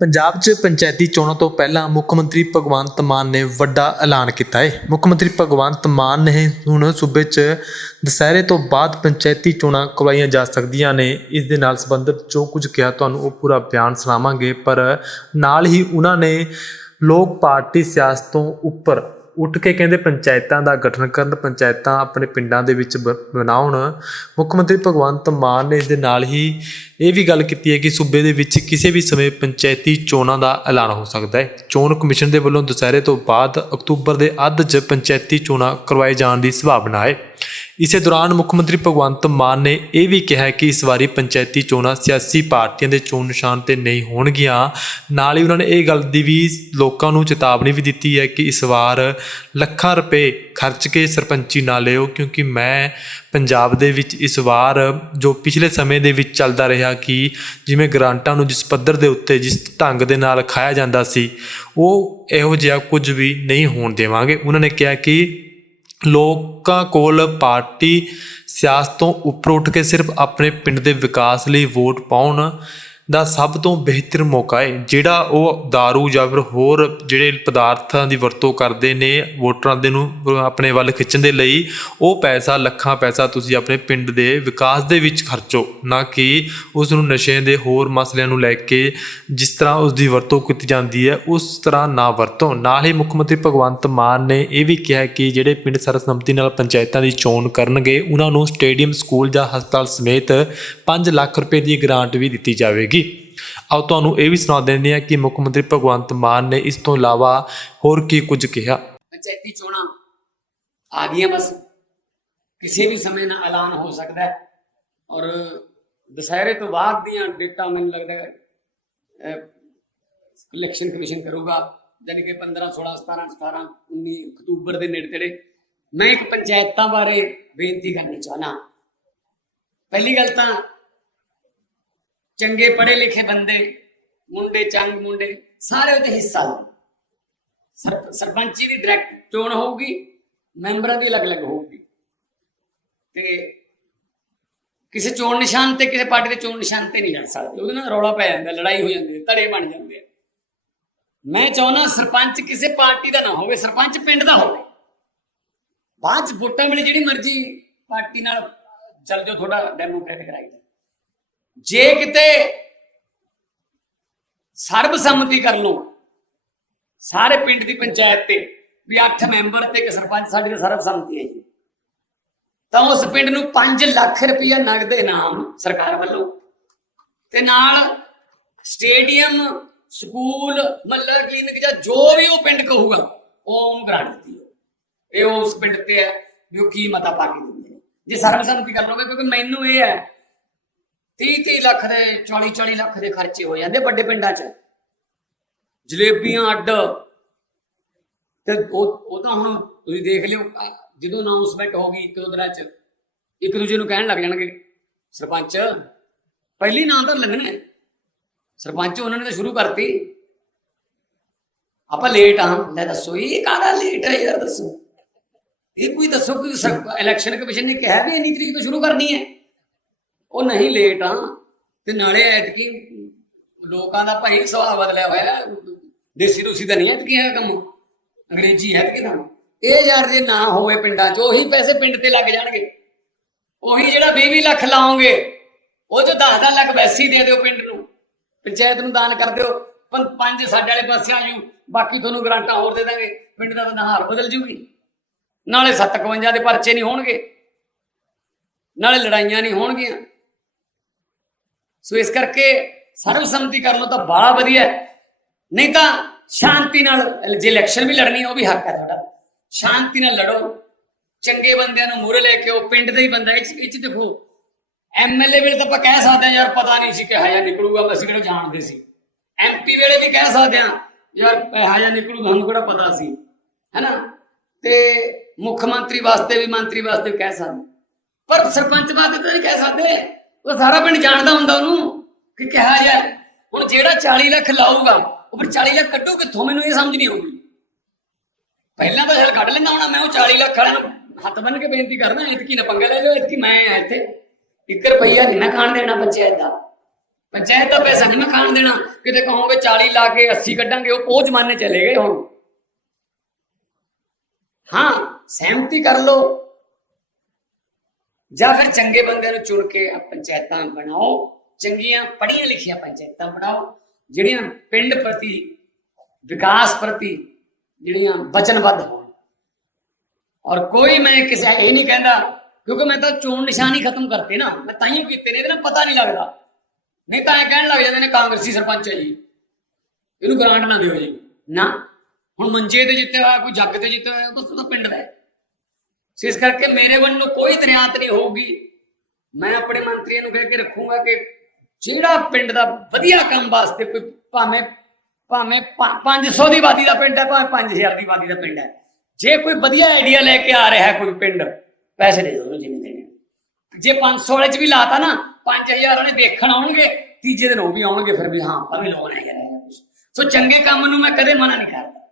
ਪੰਜਾਬ 'ਚ ਪੰਚਾਇਤੀ ਚੋਣਾਂ ਤੋਂ ਪਹਿਲਾਂ ਮੁੱਖ ਮੰਤਰੀ ਭਗਵੰਤ ਮਾਨ ਨੇ ਵੱਡਾ ਐਲਾਨ ਕੀਤਾ ਹੈ ਮੁੱਖ ਮੰਤਰੀ ਭਗਵੰਤ ਮਾਨ ਨੇ ਹੁਣ ਸੂਬੇ 'ਚ ਦੁਸਹਿਰੇ ਤੋਂ ਬਾਅਦ ਪੰਚਾਇਤੀ ਚੋਣਾਂ ਕਰਵਾਈਆਂ ਜਾ ਸਕਦੀਆਂ ਨੇ। ਇਸ ਦੇ ਨਾਲ ਸੰਬੰਧਿਤ ਜੋ ਕੁਝ ਕਿਹਾ ਤੁਹਾਨੂੰ ਉਹ ਪੂਰਾ ਬਿਆਨ ਸੁਣਾਵਾਂਗੇ। ਪਰ ਨਾਲ ਹੀ ਉਹਨਾਂ ਨੇ ਲੋਕ ਪਾਰਟੀ ਸਿਆਸਤ ਤੋਂ ਉੱਪਰ ਉੱਠ ਕੇ ਕਹਿੰਦੇ ਪੰਚਾਇਤਾਂ ਦਾ ਗਠਨ ਕਰਨ, ਪੰਚਾਇਤਾਂ ਆਪਣੇ ਪਿੰਡਾਂ ਦੇ ਵਿੱਚ ਬ- ਬਣਾਉਣ। ਮੁੱਖ ਮੰਤਰੀ ਭਗਵੰਤ ਮਾਨ ਨੇ ਇਸ ਦੇ ਨਾਲ ਹੀ ਇਹ ਵੀ ਗੱਲ ਕੀਤੀ ਹੈ ਕਿ ਸੂਬੇ ਦੇ ਵਿੱਚ ਕਿਸੇ ਵੀ ਸਮੇਂ ਪੰਚਾਇਤੀ ਚੋਣਾਂ ਦਾ ਐਲਾਨ ਹੋ ਸਕਦਾ ਹੈ। ਚੋਣ ਕਮਿਸ਼ਨ ਦੇ ਵੱਲੋਂ ਦੁਸਹਿਰੇ ਤੋਂ ਬਾਅਦ ਅਕਤੂਬਰ ਦੇ ਅੱਧ 'ਚ ਪੰਚਾਇਤੀ ਚੋਣਾਂ ਕਰਵਾਏ ਜਾਣ ਦੀ ਸੰਭਾਵਨਾ ਹੈ। ਇਸੇ ਦੌਰਾਨ ਮੁੱਖ ਮੰਤਰੀ ਭਗਵੰਤ ਮਾਨ ਨੇ ਇਹ ਵੀ ਕਿਹਾ ਕਿ ਇਸ ਵਾਰੀ ਪੰਚਾਇਤੀ ਚੋਣਾਂ ਸਿਆਸੀ ਪਾਰਟੀਆਂ ਦੇ ਚੋਣ ਨਿਸ਼ਾਨ ਤੇ ਨਹੀਂ ਹੋਣਗੀਆਂ। ਨਾਲ ਹੀ ਉਹਨਾਂ ਨੇ ਇਹ ਗੱਲ ਦੀ ਵੀ ਲੋਕਾਂ ਨੂੰ ਚੇਤਾਵਨੀ ਵੀ ਦਿੱਤੀ ਹੈ ਕਿ ਇਸ ਵਾਰ ਲੱਖਾਂ ਰੁਪਏ ਖਰਚ ਕੇ ਸਰਪੰਚੀ ਨਾ ਲਿਓ, ਕਿਉਂਕਿ ਮੈਂ ਪੰਜਾਬ ਦੇ ਵਿੱਚ ਇਸ ਵਾਰ ਜੋ ਪਿਛਲੇ ਸਮੇਂ ਦੇ ਵਿੱਚ ਚੱਲਦਾ ਰਿਹਾ ਕਿ ਜਿਵੇਂ ਗ੍ਰਾਂਟਾਂ ਨੂੰ ਜਿਸ ਪੱਧਰ ਦੇ ਉੱਤੇ ਜਿਸ ਢੰਗ ਦੇ ਨਾਲ ਖਾਇਆ ਜਾਂਦਾ ਸੀ, ਉਹ ਇਹੋ ਜਿਹਾ ਕੁਝ ਵੀ ਨਹੀਂ ਹੋਣ ਦੇਵਾਂਗੇ। ਉਹਨਾਂ ਨੇ ਕਿਹਾ ਕਿ ਲੋਕਾਂ ਕੋਲ ਪਾਰਟੀ ਸਿਆਸਤ ਤੋਂ ਉੱਪਰ ਉੱਠ ਕੇ ਸਿਰਫ ਆਪਣੇ ਪਿੰਡ ਦੇ ਵਿਕਾਸ ਲਈ ਵੋਟ ਪਾਉਣ ਦਾ ਸਭ ਤੋਂ ਬਿਹਤਰ ਮੌਕਾ ਹੈ, ਜਿਹੜਾ ਉਹ दारू ਜਾਂ ਫਿਰ ਹੋਰ ਜਿਹੜੇ ਪਦਾਰਥਾਂ ਦੀ ਵਰਤੋਂ ਕਰਦੇ ਨੇ, ਵੋਟਰਾਂ ਦੇ ਨੂੰ ਆਪਣੇ ਵੱਲ ਖਿੱਚਣ ਦੇ ਲਈ, ਉਹ ਪੈਸਾ, ਲੱਖਾਂ ਪੈਸਾ ਤੁਸੀਂ ਆਪਣੇ ਪਿੰਡ ਦੇ ਵਿਕਾਸ ਦੇ ਵਿੱਚ ਖਰਚੋ, ਨਾ ਕਿ ਉਸ ਨੂੰ ਨਸ਼ੇ ਦੇ ਹੋਰ ਮਸਲਿਆਂ ਨੂੰ ਲੈ ਕੇ ਜਿਸ ਤਰ੍ਹਾਂ ਉਸ ਦੀ ਵਰਤੋਂ ਕੀਤੀ ਜਾਂਦੀ ਹੈ, ਉਸ ਤਰ੍ਹਾਂ ਨਾ ਵਰਤੋ। ਨਾਲ ਹੀ ਮੁੱਖ ਮੰਤਰੀ ਭਗਵੰਤ ਮਾਨ ਨੇ ਇਹ ਵੀ ਕਿਹਾ ਕਿ ਜਿਹੜੇ ਪਿੰਡ ਸਰਬਸੰਮਤੀ ਨਾਲ ਪੰਚਾਇਤਾਂ ਦੀ ਚੋਣ ਕਰਨਗੇ, ਉਹਨਾਂ ਨੂੰ ਸਟੇਡੀਅਮ, ਸਕੂਲ ਜਾਂ ਹਸਪਤਾਲ ਸਮੇਤ 5 ਲੱਖ ਰੁਪਏ ਦੀ ਗ੍ਰਾਂਟ ਵੀ ਦਿੱਤੀ ਜਾਵੇਗੀ। ਆਓ ਤੁਹਾਨੂੰ ਇਹ ਵੀ ਸੁਣਾ ਦਿੰਦੇ ਹਾਂ ਕਿ ਮੁੱਖ ਮੰਤਰੀ ਭਗਵੰਤ ਮਾਨ ਨੇ ਇਸ ਤੋਂ ਇਲਾਵਾ ਹੋਰ ਕੀ ਕੁਝ ਕਿਹਾ। ਪੰਚਾਇਤੀ ਚੋਣਾਂ ਆ ਗਈਆਂ ਬਸ। ਕਿਸੇ ਵੀ ਸਮੇਂ ਨਾਲ ਐਲਾਨ ਹੋ ਸਕਦਾ ਹੈ। ਔਰ ਦੁਸਹਿਰੇ ਤੋਂ ਬਾਅਦ ਦੀਆਂ ਡੇਟਾਂ ਮੈਨੂੰ ਲੱਗਦਾ ਹੈ ਇਲੈਕਸ਼ਨ ਕਮਿਸ਼ਨ ਕਰੂਗਾ। ਯਾਨੀ ਕਿ 15 16 17 18 19 ਅਕਤੂਬਰ ਦੇ ਨੇੜੇ ਤੇੜੇ। ਮੈਂ ਇੱਕ ਪੰਚਾਇਤਾਂ ਬਾਰੇ ਬੇਨਤੀ ਕਰਨੀ ਚਾਹਨਾ ਪਹਿਲੀ ਗੱਲ ਤਾਂ ਚੰਗੇ ਪੜ੍ਹੇ ਲਿਖੇ ਬੰਦੇ, ਮੁੰਡੇ ਚੰਗ ਮੁੰਡੇ ਸਾਰੇ ਉਹਦੇ ਹਿੱਸਾ ਲੈਣ ਸਰ- ਸਰਪੰਚੀ ਦੀ ਡਾਇਰੈਕਟ ਚੋਣ ਹੋਊਗੀ, ਮੈਂਬਰਾਂ ਦੀ ਅਲੱਗ-ਅਲੱਗ ਹੋਊਗੀ। ਤੇ ਕਿਸੇ ਚੋਣ ਨਿਸ਼ਾਨ ਤੇ, ਕਿਸੇ ਪਾਰਟੀ ਦੇ ਚੋਣ ਨਿਸ਼ਾਨ ਤੇ ਨਹੀਂ ਲੜ ਸਕਦੇ। ਉਹਦੇ ਨਾਲ ਰੌਲਾ ਪੈ ਜਾਂਦਾ, ਲੜਾਈ ਹੋ ਜਾਂਦੀ ਹੈ, ਧੜੇ ਬਣ ਜਾਂਦੇ ਆ। ਮੈਂ ਚਾਹੁੰਦਾ ਸਰਪੰਚ ਕਿਸੇ ਪਾਰਟੀ ਦਾ ਨਾ ਹੋਵੇ, ਸਰਪੰਚ ਪਿੰਡ ਦਾ ਹੋਵੇ। ਬਾਅਦ ਚ ਵੋਟਾਂ ਵੇਲੇ ਜਿਹੜੀ ਮਰਜ਼ੀ ਪਾਰਟੀ ਨਾਲ ਚੱਲ ਜਾਓ, ਤੁਹਾਡਾ ਡੈਮੋਕ੍ਰੈਟਿਕ ਰਾਈਟ ਜੇ ਕਿਤੇ ਸਰਬਸੰਮਤੀ ਕਰ ਲਓ, ਸਾਰੇ ਪਿੰਡ ਦੀ ਪੰਚਾਇਤ ਤੇ ਵੀ 8 ਮੈਂਬਰ ਤੇ ਇੱਕ ਸਰਪੰਚ ਸਾਡੀ ਤਾਂ ਸਰਬਸੰਮਤੀ ਹੈ ਜੀ। ਤਾਂ ਉਸ ਪਿੰਡ ਨੂੰ 5 ਲੱਖ ਰੁਪਇਆ ਨਗਦ ਇਨਾਮ ਸਰਕਾਰ ਵੱਲੋਂ ਤੇ ਨਾਲ ਸਟੇਡੀਅਮ, ਸਕੂਲ ਮੱਲਾ ਕਲੀਨਿਕ ਜਾਂ ਜੋ ਵੀ ਉਹ ਪਿੰਡ ਕਹੂਗਾ ਉਹ ਉਹਨੂੰ ਗ੍ਰਾਂਟ ਦਿੱਤੀ ਇਹ ਉਸ ਪਿੰਡ ਤੇ ਹੈ ਵੀ ਉਹ ਕੀ ਮਤਾ ਪਾ ਕੇ ਦਿੰਦੇ ਨੇ। ਜੇ ਸਰਬਸੰਮਤੀ ਕਰ ਲਓਗੇ, ਕਿਉਂਕਿ ਮੈਨੂੰ ਇਹ ਹੈ 30 30 ਲੱਖ ਦੇ 40 40 ਲੱਖ ਦੇ ਖਰਚੇ ਹੋ ਜਾਂਦੇ ਵੱਡੇ ਪਿੰਡਾਂ 'ਚ। ਜਲੇਬੀਆਂ ਅੱਡ। ਤੇ ਉਹ ਉਹ ਤਾਂ ਹੁਣ ਤੁਸੀਂ ਦੇਖ ਲਿਓ ਜਦੋਂ ਅਨਾਉਂਸਮੈਂਟ ਹੋ ਗਈ ਇੱਕ ਦੋ ਦਿਨਾਂ 'ਚ, ਇੱਕ ਦੂਜੇ ਨੂੰ ਕਹਿਣ ਲੱਗ ਜਾਣਗੇ, ਸਰਪੰਚ, ਪਹਿਲੀ ਨਾਂ ਤਾਂ ਲੱਗਣਾ ਹੈ। ਸਰਪੰਚ ਉਹਨਾਂ ਨੇ ਤਾਂ ਸ਼ੁਰੂ ਕਰਤੀ। ਆਪਾਂ ਲੇਟ ਆ, ਲੈ ਦੱਸੋ, ਇਹ ਕਾਹਦਾ ਲੇਟ ਹੈ ਯਾਰ ਦੱਸੋ। ਇਹ ਕੋਈ ਦੱਸੋ ਕਿ ਇਲੈਕਸ਼ਨ ਕਮਿਸ਼ਨ ਨੇ ਕਿਹਾ ਵੀ ਇੰਨੀ ਤਰੀਕ ਤੋਂ ਸ਼ੁਰੂ ਕਰਨੀ ਹੈ। ਉਹ ਨਹੀਂ ਲੇਟ ਆ। ਤੇ ਨਾਲੇ ਐਤਕੀ ਲੋਕਾਂ ਦਾ ਭਾਈ ਸੁਭਾਅ ਬਦਲਿਆ ਹੋਇਆ। ਦੇਸੀ ਦੂਸੀ ਦਾ ਨਹੀਂ ਐਤਕੀ ਹੈ ਕੰਮ। ਅੰਗਰੇਜ਼ੀ ਹੈ ਕਿ ਤਾਂ। ਇਹ ਯਾਰ ਜੇ ਨਾ ਹੋਵੇ ਪਿੰਡਾਂ 'ਚ, ਉਹੀ ਪੈਸੇ ਪਿੰਡ ਤੇ ਲੱਗ ਜਾਣਗੇ। ਉਹੀ ਜਿਹੜਾ 20 ਲੱਖ ਲਾਓਗੇ, ਉਹ ਚ 10 ਲੱਖ ਵੈਸੀ ਦੇ ਦਿਓ ਪਿੰਡ ਨੂੰ। ਪੰਚਾਇਤ ਨੂੰ ਦਾਨ ਕਰ ਦਿਓ। ਪੰਜ ਸਾਡੇ ਵਾਲੇ ਪਾਸੇ ਆ ਜੂ ਬਾਕੀ ਤੁਹਾਨੂੰ ਗਰਾਂਟਾਂ ਹੋਰ ਦੇ ਦਾਂਗੇ। ਪਿੰਡ ਦਾ ਤਾਂ ਨਹਾਰ ਬਦਲ ਜੂਗੀ। ਨਾਲੇ 57 ਦੇ ਪਰਚੇ ਨਹੀਂ ਹੋਣਗੇ। ਨਾਲੇ ਲੜਾਈਆਂ ਨਹੀਂ ਹੋਣਗੀਆਂ। ਸੋ ਇਸ ਕਰਕੇ ਸਰਵਸੰਮਤੀ ਕਰ ਲਓ ਤਾਂ ਬੜਾ ਵਧੀਆ ਨਹੀਂ ਤਾਂ ਸ਼ਾਂਤੀ ਨਾਲ, ਜੇ ਇਲੈਕਸ਼ਨ ਵੀ ਲੜਨੀ ਹੈ, ਉਹ ਵੀ ਹੱਕ ਹੈ ਤੁਹਾਡਾ। ਸ਼ਾਂਤੀ ਨਾਲ ਲੜੋ। ਚੰਗੇ ਬੰਦਿਆਂ ਨੂੰ ਮੂਹਰੇ ਲੈ ਕੇ ਆਓ। ਪਿੰਡ ਦਾ ਹੀ ਬੰਦਾ ਇਹ 'ਚ ਇਹ 'ਚ ਦੇਖੋ। ਐਮਐਲਏ ਵੇਲੇ ਤਾਂ ਆਪਾਂ ਕਹਿ ਸਕਦੇ ਹਾਂ, ਯਾਰ ਪਤਾ ਨਹੀਂ ਸੀ ਕਿ ਹਾਇਆ ਨਿਕਲੂਗਾ, ਅਸੀਂ ਕਿਹੜਾ ਜਾਣਦੇ ਸੀ। ਐਮਪੀ ਵੇਲੇ ਵੀ ਕਹਿ ਸਕਦੇ ਹਾਂ, ਯਾਰ ਹਾਇਆ ਨਿਕਲੂਗਾ, ਸਾਨੂੰ ਕਿਹੜਾ ਪਤਾ ਸੀ। ਹੈਨਾ? ਤੇ ਮੁੱਖ ਮੰਤਰੀ ਵਾਸਤੇ ਵੀ ਮੰਤਰੀ ਵਾਸਤੇ ਵੀ ਕਹਿ ਸਕਦੇ ਪਰ ਸਰਪੰਚ ਵਾਸਤੇ ਤਾਂ ਨਹੀਂ ਕਹਿ ਸਕਦੇ। ਉਹ ਸਾਰਾ ਪਿੰਡ ਜਾਣਦਾ ਹੁੰਦਾ ਉਹਨੂੰ ਕਿ ਕਿਹਾ ਯਾਰ, ਹੁਣ ਜਿਹੜਾ 40 ਲੱਖ ਲਾਊਗਾ, ਉਹ ਫਿਰ 40 ਲੱਖ ਕੱਢੂ ਕਿੱਥੋਂ? ਮੈਨੂੰ ਇਹ ਸਮਝ ਨਹੀਂ ਆਉਂਦੀ। ਪਹਿਲਾਂ ਤਾਂ ਸ਼ਾਇਦ ਕੱਢ ਲੈਂਦਾ ਹੋਣਾ ਮੈਂ ਉਹ 40 ਲੱਖ ਵਾਲਿਆਂ ਨੂੰ। ਹੱਥ ਬੰਨ ਕੇ ਬੇਨਤੀ ਕਰਦਾ, ਇਤਕੀ ਨਾ ਪੰਗਾ ਲੈ ਲਓ, ਇਤਕੀ ਮੈਂ ਆ ਇੱਥੇ। 1 ਰੁਪਈਆ ਨਹੀਂ ਮੈਂ ਖਾਣ ਦੇਣਾ ਪੰਚਾਇਤ ਦਾ। ਪੰਚਾਇਤ ਦਾ ਪੈਸਾ ਨਹੀਂ ਮੈਂ ਖਾਣ ਦੇਣਾ। ਕਿਤੇ ਕਹੋਗੇ 40 ਲਾ ਕੇ 80 ਕੱਢਾਂਗੇ, ਉਹ ਉਹ ਜ਼ਮਾਨੇ ਚਲੇ ਗਏ ਹੁਣ। ਹਾਂ, ਸਹਿਮਤੀ ਕਰ ਲਓ। ਜਾਂ ਫਿਰ ਚੰਗੇ ਬੰਦੇ ਨੂੰ ਚੁਣ ਕੇ ਆ ਪੰਚਾਇਤਾਂ ਬਣਾਓ, ਚੰਗੀਆਂ ਪੜ੍ਹੀਆਂ ਲਿਖੀਆਂ ਪੰਚਾਇਤਾਂ ਬਣਾਓ, ਜਿਹੜੀਆਂ ਪਿੰਡ ਪ੍ਰਤੀ, ਵਿਕਾਸ ਪ੍ਰਤੀ ਜਿਹੜੀਆਂ ਵਚਨਬੱਧ ਹੋਣ। ਔਰ ਕੋਈ ਮੈਂ ਕਿਸੇ ਇਹ ਨਹੀਂ ਕਹਿੰਦਾ, ਕਿਉਂਕਿ ਮੈਂ ਤਾਂ ਚੋਣ ਨਿਸ਼ਾਨੀ ਖਤਮ ਕਰਤੇ ਨਾ, ਮੈਂ ਤਾਂ ਹੀ ਕੀਤੇ ਨੇ, ਇਹਦੇ ਨਾਲ ਪਤਾ ਨਹੀਂ ਲੱਗਦਾ। ਨਹੀਂ ਤਾਂ ਇਹ ਕਹਿਣ ਲੱਗ ਜਾਂਦੇ ਨੇ ਕਾਂਗਰਸੀ ਸਰਪੰਚ ਹੈ ਜੀ। ਇਹਨੂੰ ਗ੍ਰਾਂਟ ਨਾ ਦਿਓ ਜੀ। ਨਾ, ਹੁਣ ਮੰਜੇ ਤੇ ਜਿੱਤਿਆ ਹੋਇਆ, ਕੋਈ ਜੱਗ ਤੇ ਜਿੱਤਿਆ ਹੋਇਆ ਬਸ ਉਹਦਾ ਪਿੰਡ ਦਾ ਹੈ। ਸੋ। ਇਸ ਕਰਕੇ ਮੇਰੇ ਵੱਲੋਂ ਕੋਈ ਦਰਿਆਤ ਨਹੀਂ ਹੋਊਗੀ। ਮੈਂ ਆਪਣੇ ਮੰਤਰੀਆਂ ਨੂੰ ਕਹਿ ਕੇ ਰੱਖੂੰਗਾ ਕਿ ਜਿਹੜਾ ਪਿੰਡ ਦਾ ਵਧੀਆ ਕੰਮ ਵਾਸਤੇ ਕੋਈ ਭਾਵੇਂ ਭਾਵੇਂ 500 ਦੀ ਆਬਾਦੀ ਦਾ ਪਿੰਡ ਹੈ, ਭਾਵੇਂ 5000 ਦੀ ਆਬਾਦੀ ਦਾ ਪਿੰਡ ਹੈ। ਜੇ ਕੋਈ ਵਧੀਆ ਆਈਡੀਆ ਲੈ ਕੇ ਆ ਰਿਹਾ ਹੈ ਕੋਈ ਪਿੰਡ, ਪੈਸੇ ਦੇ ਦਿਓ ਉਹਨੂੰ ਜਿੰਨੇ ਦੇਣੇ ਜੇ 500 ਵਾਲੇ ਚ ਵੀ ਲਾਤਾ ਨਾ 5000 ਵਾਲੇ ਦੇਖਣ ਆਉਣਗੇ, ਤੀਜੇ ਦਿਨ ਉਹ ਵੀ ਆਉਣਗੇ, ਫਿਰ ਵੀ ਹਾਂ ਆਪਾਂ ਵੀ ਲੋਨ ਹੈਗਾ ਹੈ ਸੋ ਚੰਗੇ ਕੰਮ ਨੂੰ ਮੈਂ ਕਦੇ ਮਨਾ ਨਹੀਂ ਕਰਦਾ।